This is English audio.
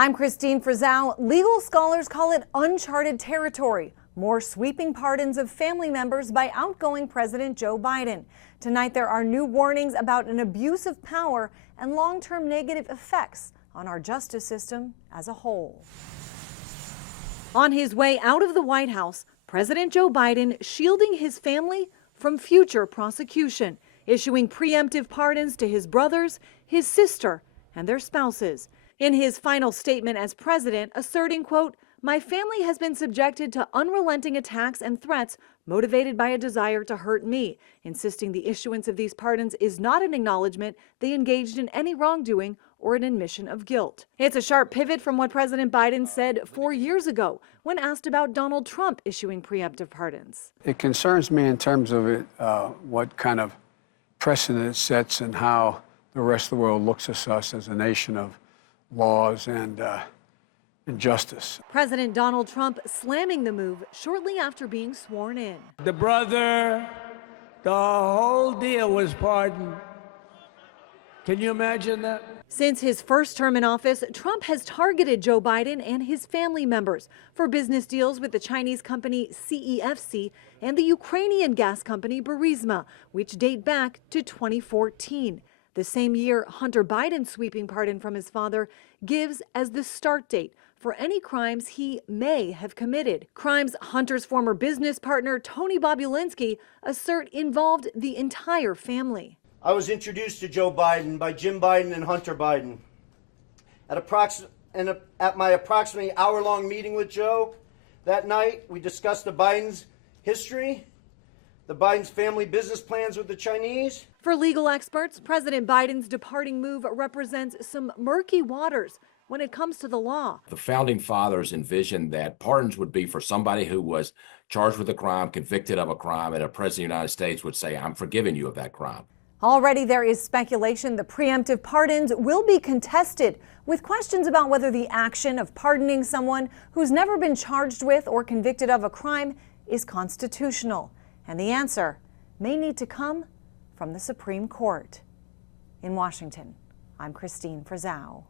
I'm Christine Frizzau. Legal scholars call it uncharted territory. More sweeping pardons of family members by outgoing President Joe Biden. Tonight there are new warnings about an abuse of power and long-term negative effects on our justice system as a whole. On his way out of the White House, President Joe Biden shielding his family from future prosecution, issuing preemptive pardons to his brothers, his sister, and their spouses. In his final statement as president, asserting, quote, "My family has been subjected to unrelenting attacks and threats motivated by a desire to hurt me," insisting the issuance of these pardons is not an acknowledgement they engaged in any wrongdoing or an admission of guilt. It's a sharp pivot from what President Biden said 4 years ago when asked about Donald Trump issuing preemptive pardons. It concerns me in terms of what kind of precedent it sets and how the rest of the world looks at us as a nation of laws and justice. President Donald Trump slamming the move shortly after being sworn in. The brother, the whole deal was pardoned. Can you imagine that? Since his first term in office, Trump has targeted Joe Biden and his family members for business deals with the Chinese company CEFC and the Ukrainian gas company Burisma, which date back to 2014. The same year, Hunter Biden's sweeping pardon from his father gives as the start date for any crimes he may have committed. Crimes Hunter's former business partner, Tony Bobulinski, assert involved the entire family. I was introduced to Joe Biden by Jim Biden and Hunter Biden. At my approximately hour-long meeting with Joe that night, we discussed the Biden's history, the Biden's family business plans with the Chinese. For legal experts, President Biden's departing move represents some murky waters when it comes to the law. The founding fathers envisioned that pardons would be for somebody who was charged with a crime, convicted of a crime, and a president of the United States would say, "I'm forgiving you of that crime." Already there is speculation the preemptive pardons will be contested, with questions about whether the action of pardoning someone who's never been charged with or convicted of a crime is constitutional. And the answer may need to come from the Supreme Court. In Washington, I'm Christine Frizzau.